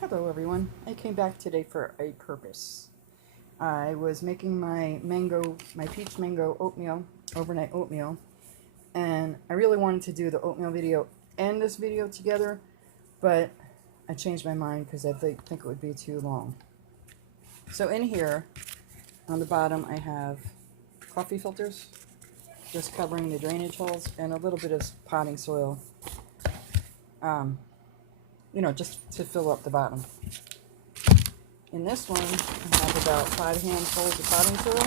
Hello everyone. I came back today for a purpose. I was making my peach mango oatmeal, overnight oatmeal, and I really wanted to do the oatmeal video and this video together, but I changed my mind because I think it would be too long. So in here, on the bottom, I have coffee filters, just covering the drainage holes, and a little bit of potting soil, just to fill up the bottom. In this one, I have about 5 handfuls of potting soil,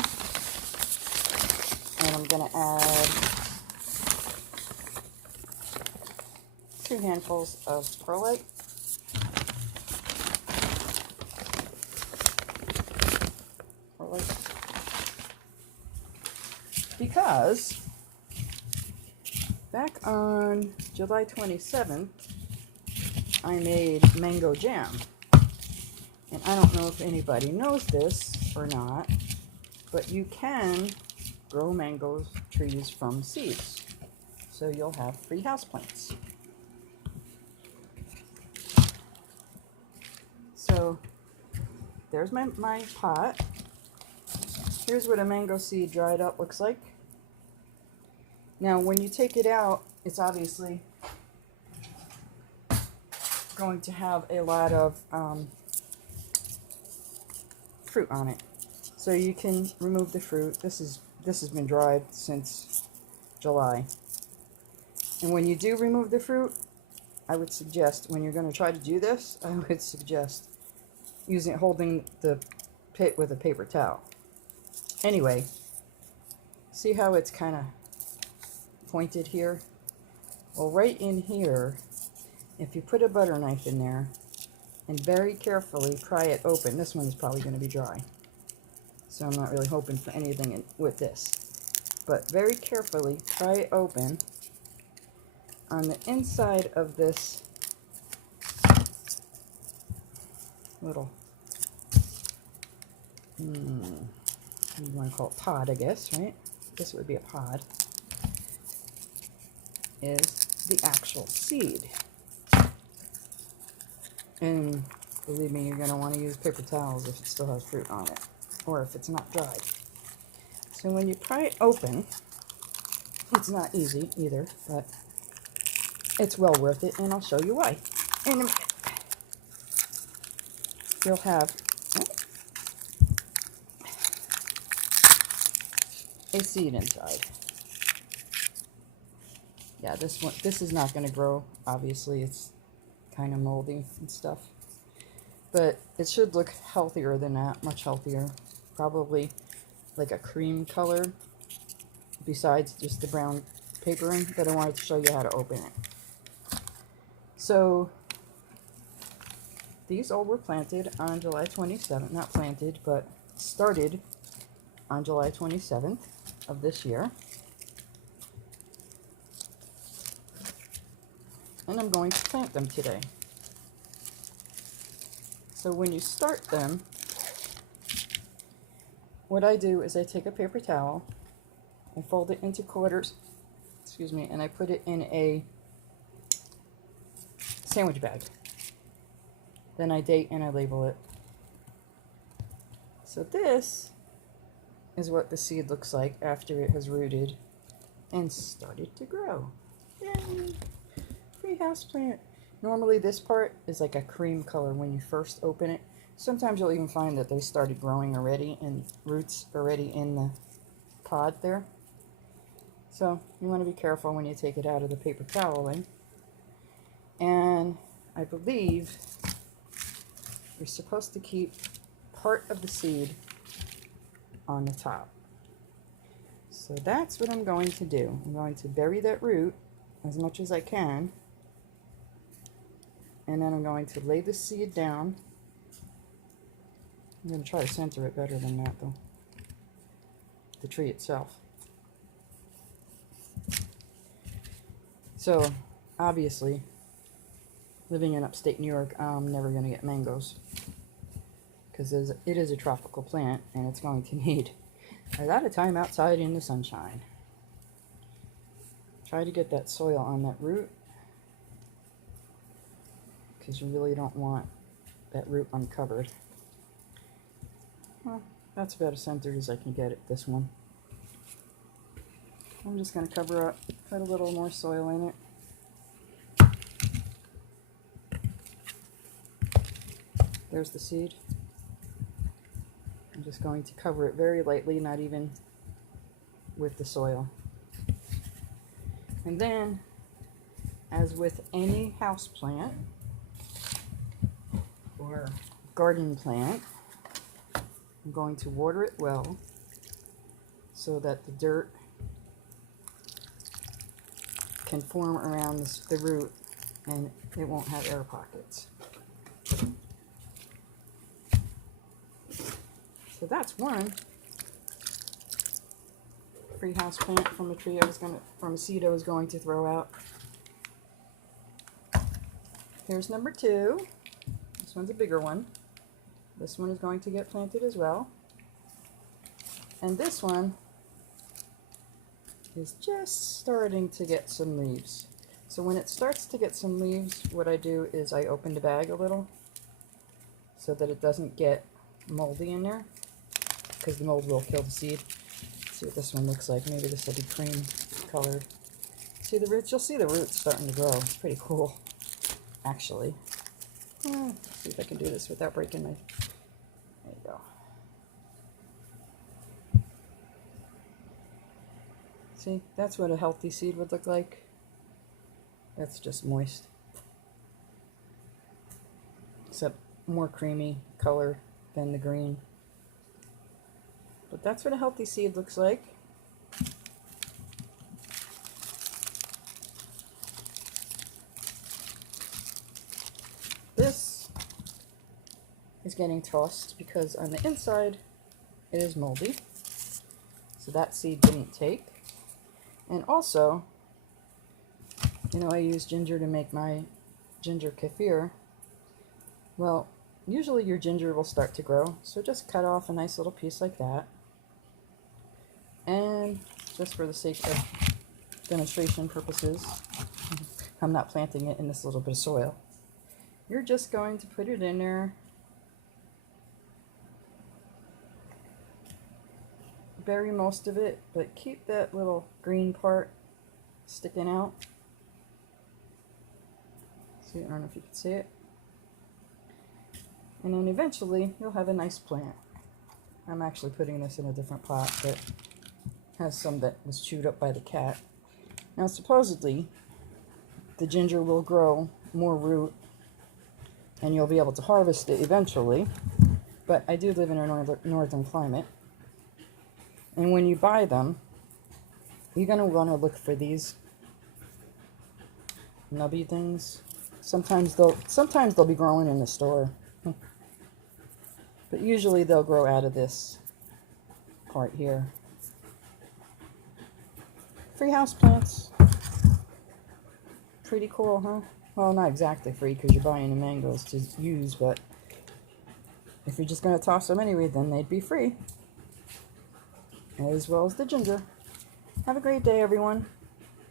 and I'm going to add 2 handfuls of perlite, because back on July 27th, I made mango jam. And I don't know if anybody knows this or not, but you can grow mango trees from seeds. So you'll have free houseplants. So there's my pot. Here's what a mango seed dried up looks like. Now when you take it out, it's obviously going to have a lot of fruit on it. So you can remove the fruit. This has been dried since July. And when you do remove the fruit, I would suggest, when you're going to try to do this, I would suggest holding the pit with a paper towel. Anyway, see how it's kind of pointed here? Well, right in here, if you put a butter knife in there and very carefully pry it open, this one is probably going to be dry, so I'm not really hoping for anything with this, but very carefully pry it open. On the inside of this little, you want to call it pod, I guess, right? This would be a pod, is the actual seed. And believe me, you're going to want to use paper towels if it still has fruit on it, or if it's not dried. So when you pry it open, it's not easy either, but it's well worth it, and I'll show you why in a minute. You'll have a seed inside. Yeah, this is not going to grow. Obviously, it's kind of moldy and stuff. But it should look healthier than that, much healthier. Probably like a cream color, besides just the brown papering, but I wanted to show you how to open it. So these all were planted on July 27th, not planted, but started on July 27th of this year. And I'm going to plant them today. So when you start them, what I do is I take a paper towel, I fold it into quarters, and I put it in a sandwich bag. Then I date and I label it. So this is what the seed looks like after it has rooted and started to grow. Yay! Free houseplant. Normally this part is like a cream color when you first open it. Sometimes you'll even find that they started growing already and roots already in the pod there. So you want to be careful when you take it out of the paper toweling. And I believe you're supposed to keep part of the seed on the top. So that's what I'm going to do. I'm going to bury that root as much as I can. And then I'm going to lay the seed down. I'm going to try to center it better than that, though. The tree itself. So, obviously, living in upstate New York, I'm never going to get mangoes. Because it is a tropical plant, and it's going to need a lot of time outside in the sunshine. Try to get that soil on that root, because you really don't want that root uncovered. Well, that's about as centered as I can get it, this one. I'm just going to cover up, put a little more soil in it. There's the seed. I'm just going to cover it very lightly, not even with the soil. And then, as with any house plant or garden plant, I'm going to water it well so that the dirt can form around the root and it won't have air pockets. So that's one free house plant from a tree from a seed I was going to throw out. Here's number two. This one's a bigger one. This one is going to get planted as well. And this one is just starting to get some leaves. So when it starts to get some leaves, what I do is I open the bag a little so that it doesn't get moldy in there, because the mold will kill the seed. Let's see what this one looks like. Maybe this will be cream colored. See the roots? You'll see the roots starting to grow. It's pretty cool, actually. Let's see if I can do this without breaking my... There you go. See, that's what a healthy seed would look like. That's just moist. Except more creamy color than the green. But that's what a healthy seed looks like. This is getting tossed because on the inside it is moldy. So that seed didn't take. And also, you know, I use ginger to make my ginger kefir. Well, usually your ginger will start to grow, so just cut off a nice little piece like that. And just for the sake of demonstration purposes, I'm not planting it in this little bit of soil. You're just going to put it in there. Bury most of it, but keep that little green part sticking out. See, I don't know if you can see it. And then eventually you'll have a nice plant. I'm actually putting this in a different pot that has some that was chewed up by the cat. Now supposedly the ginger will grow more root and you'll be able to harvest it eventually, but I do live in a northern climate. And when you buy them, you're going to want to look for these nubby things. Sometimes they'll be growing in the store. But usually they'll grow out of this part here. Free house plants. Pretty cool, huh? Well, not exactly free because you're buying the mangoes to use, but if you're just going to toss them anyway, then they'd be free. As well as the ginger. Have a great day, everyone.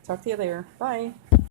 Talk to you later. Bye.